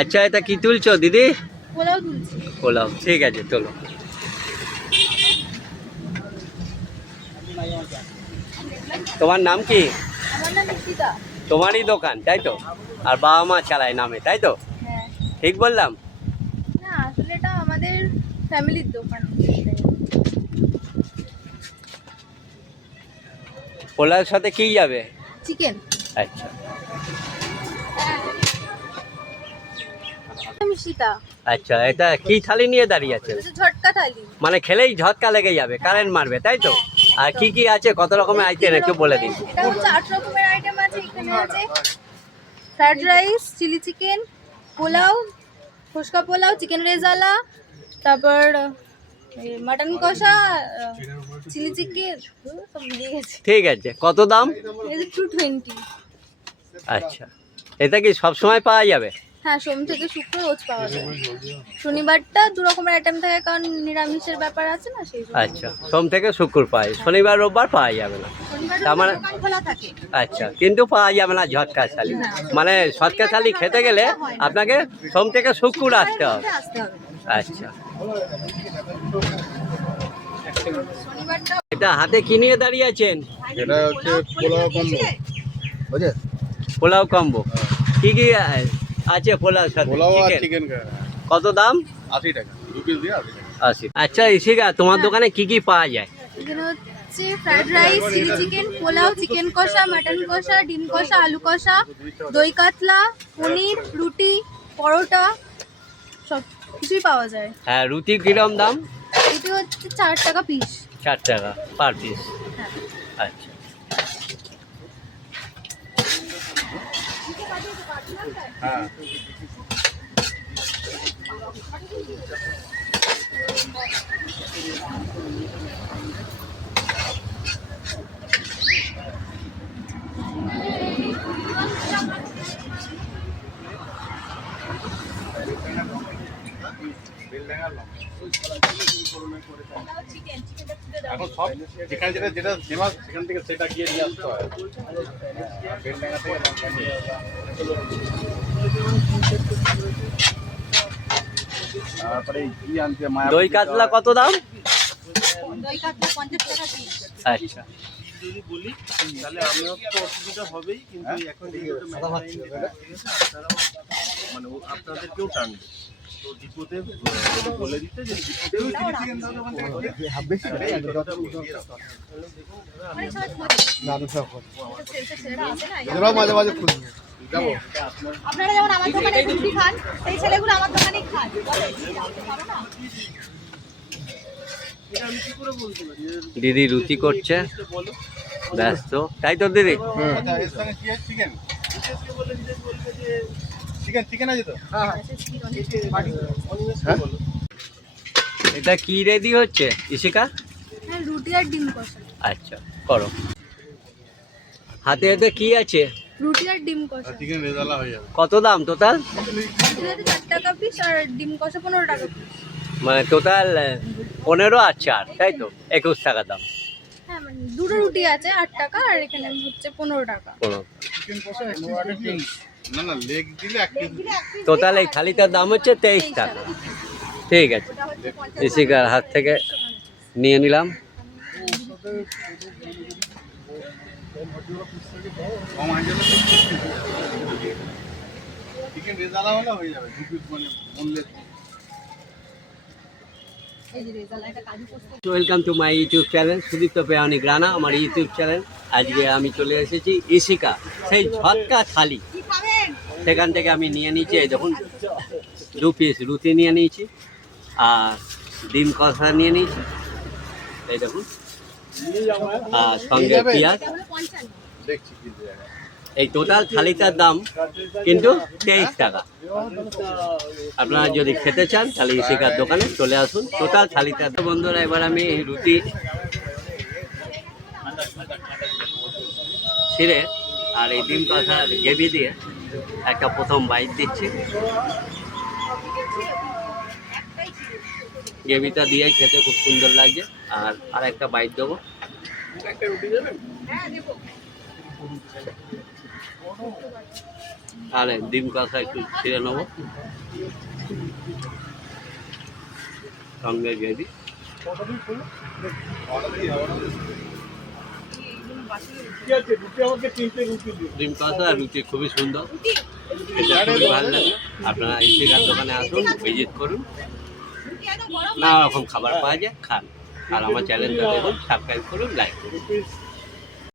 আচ্ছা, এটা কি তুলছো দিদি? পোলাও তুলছি। পোলাও, ঠিক আছে চলো। তোমার নাম কি? আমার নাম ঈশিতা। তোমারই দোকান তাই তো? আর বাবা মা চালায় নামে তাই তো? হ্যাঁ। ঠিক বললাম? না, আসলে এটা আমাদের ফ্যামিলির দোকান। পোলাওর সাথে কি যাবে? চিকেন। আচ্ছা আমি ঈশিতা। আচ্ছা, এটা কি থালি নিয়ে দাঁড়িয়ে আছে? এটা ঝটকা থালি। মানে খেলেই ঝটকা লেগে যাবে, কারেন্ট মারবে তাই তো? আর কি কি আছে, কত রকমের আইটেম একটু বলে দিন। এটা হচ্ছে 8 রকমের আইটেম আছে। এখানে আছে fried rice, chilli chicken, pulao, phuchka pulao, chicken rezala, তারপর মাটন কষা, চিলি চিকেন, সব মিলিয়ে গেছে। ঠিক আছে, কত দাম? এই যে 220। আচ্ছা, এটা কি সব সময় পাওয়া যাবে? হ্যাঁ, সোম থেকে শুক্র রোজ পাওয়া যায়। শনিবারটা 2 রকমের আইটেম থাকে, কারণ নিরামিষের ব্যাপার আছে না, সেই জন্য। আচ্ছা, সোম থেকে শুক্র পাই, শনিবার রোববার পাওয়া যাবে না। শনিবার তার মানে দোকান খোলা থাকে। আচ্ছা, কিন্তু পাওয়া যাবে না ঝটকা থালি। মানে ঝটকা থালি খেতে গেলে আপনাকে সোম থেকে শুক্র আসতে হবে। আসতে হবে। আচ্ছা, শনিবারটা এটা হাতে কি নিয়ে দাঁড়িয়ে আছেন? এটা হচ্ছে পোলাও কম্বো, বুঝে? পোলাও কম্বো। কি কি আছে পোলাওর সাথে? পোলাও আর চিকেন। চিকেন কত দাম? 80 টাকা, 2 পিস দিয়ে 80 টাকা। 80। আচ্ছা ইশিকা, তোমার দোকানে কি কি পাওয়া যায়? এখানে হচ্ছে fried rice, chilli chicken, pulao, chicken কষা, মাটন কষা, ডিম কষা, আলু কষা, দই কাতলা, পনির, রুটি, পরোটা, সব কিছুই পাওয়া যায়। হ্যাঁ, রুটি কিরম দাম? এটি হচ্ছে 4 টাকা পিস। 4 টাকা পার পিস। হ্যাঁ। আচ্ছা, হ্যাঁ, এখন সব যেখানে যেটা যেটা ফেমাস সেখান থেকে সেটা গিয়ে নিয়ে আসতে হয়। বেলডাঙ্গা থেকে লঙ্কা নিয়ে আসা। তারপরে কি আনতে মায়া দই কাতলা কত দাম? দই কাতলা 50 টাকা পিস। আচ্ছা, যদি বলি তাহলে আমিও তো অসুবিধা হবেই, কিন্তু এখন এই দুটো আপনারাও মানে আপনাদেরকেও টানবে, তো ডিপোতে বলে দিতে যে ডিপোতে মাঝে মাঝে খুলবে যাবো। আপনারা যেমন আমার দোকানে রুটি খান, সেই ছেলেগুলো আমার দোকানেই খায়। আমি কি করে বলতে পারি? দিদি রুটি করছে, বলো ব্যস্ত তাই তো দিদি? আচ্ছা, এর সঙ্গে কি আছে? চিকেন বলবে যে চিকেন চিকেন আছে তো? অনিমেষকে বলো। এটা কি রেডি হচ্ছে ইশিকা? হ্যাঁ, রুটি আর ডিম কষা। আচ্ছা করো। হাতে হাতে কি আছে? রুটি আর ডিম কষা। চিকেন রেজালা হয়ে যাবে। কত দাম টোটাল? রুটি 4 টাকা পিস আর ডিম কষা 15 টাকা পিস। মানে টোটাল 15 আর 4 তাই তো 21 টাকা দাম। হ্যাঁ, মানে দুটো রুটি আছে 8 টাকা, আর এখানে হচ্ছে 15 টাকা। 15। চিকেন কষা না না, লেগ দিলে এক পিস। টোটাল এই থালিটার দাম হচ্ছে 23 টাকা। ঠিক আছে, ইশিকার হাত থেকে নিয়ে নিলাম। কম আইটেমে চিকেন রেজালা হলে হয়ে যাবে 2 পিস, মানে বললে। Welcome to my YouTube channel Sudipta পেয়ানিক রানা, আমার ইউটিউব চ্যানেল। আজকে আমি চলে এসেছি ইশিকা, সেই ঝটকা থালি। সেখান থেকে আমি নিয়ে নিয়েছি, এই দেখুন 2 পিস রুটি নিয়ে নিয়েছি আর ডিম কষা নিয়ে নিয়েছি, এই দেখুন, আর সঙ্গে পেঁয়াজ। দেখছি কি জায়গা। এই টোটাল থালিটার দাম কিন্তু 23 টাকা। আপনারা যদি খেতে চান তাহলে ইশিকার দোকানে চলে আসুন। টোটাল থালিটার দাম। বন্ধুরা, এবার আমি রুটি ছিঁড়ে আর এই ডিম কষা গ্রেভি দিয়ে একটা প্রথম বাইট দিচ্ছি। গ্রেভিটা দিয়ে খেতে খুব সুন্দর লাগছে। আর একটা বাইট দেবো। আর ডিম কষা একটু ছিঁড়ে নেবো, সঙ্গে গ্রেভি। ডিম কষা আর রুটি খুবই সুন্দর, এটা খুবই ভালো লাগে। আপনারা ইশিকার দোকানে আসুন, ভিজিট করুন, নানা রকম খাবার পাওয়া যায়, খান। আর আমার চ্যানেলটা দেখুন, সাবস্ক্রাইব করুন, লাইক করুন।